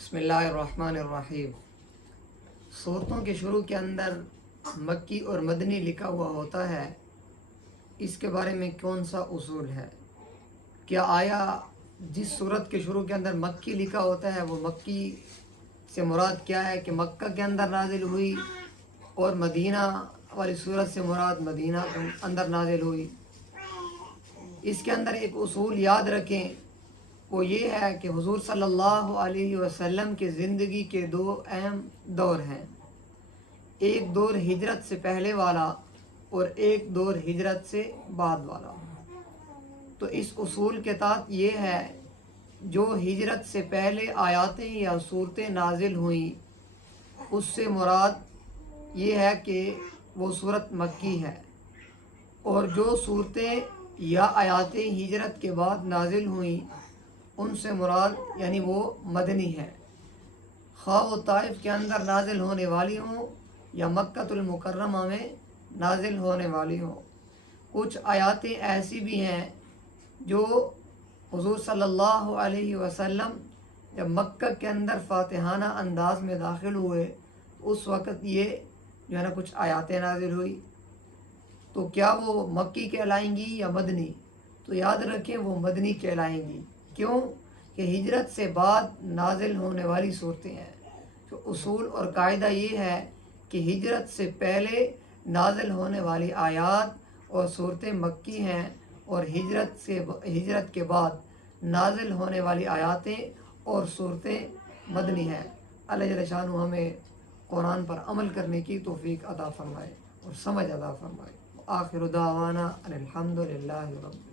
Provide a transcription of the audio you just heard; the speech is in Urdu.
بسم اللہ الرحمن الرحیم۔ صورتوں کے شروع کے اندر مکی اور مدنی لکھا ہوا ہوتا ہے، اس کے بارے میں کون سا اصول ہے؟ کیا آیا جس صورت کے شروع کے اندر مکی لکھا ہوتا ہے وہ مکی سے مراد کیا ہے کہ مکہ کے اندر نازل ہوئی، اور مدینہ والی صورت سے مراد مدینہ کے اندر نازل ہوئی؟ اس کے اندر ایک اصول یاد رکھیں، وہ یہ ہے کہ حضور صلی اللہ علیہ وسلم کی زندگی کے دو اہم دور ہیں، ایک دور ہجرت سے پہلے والا اور ایک دور ہجرت سے بعد والا۔ تو اس اصول کے تحت یہ ہے، جو ہجرت سے پہلے آیاتیں یا صورتیں نازل ہوئیں اس سے مراد یہ ہے کہ وہ صورت مکی ہے، اور جو صورتیں یا آیاتیں ہجرت کے بعد نازل ہوئیں ان سے مراد یعنی وہ مدنی ہے، خواہ وہ طائف کے اندر نازل ہونے والی ہوں یا مکۃ المکرمہ میں نازل ہونے والی ہوں۔ کچھ آیاتیں ایسی بھی ہیں جو حضور صلی اللہ علیہ وسلم جب مکہ کے اندر فاتحانہ انداز میں داخل ہوئے اس وقت یہ جو ہے نا کچھ آیاتیں نازل ہوئی، تو کیا وہ مکی کہلائیں گی یا مدنی؟ تو یاد رکھیں وہ مدنی کہلائیں گی۔ کیوں کہ ہجرت سے بعد نازل ہونے والی صورتیں ہیں۔ تو اصول اور قاعدہ یہ ہے کہ ہجرت سے پہلے نازل ہونے والی آیات اور صورتیں مکی ہیں، اور ہجرت کے بعد نازل ہونے والی آیاتیں اور صورتیں مدنی ہیں۔ اللہ جل شانہ ہمیں قرآن پر عمل کرنے کی توفیق عطا فرمائے اور سمجھ عطا فرمائے۔ آخر دعوانا الحمد للہ رب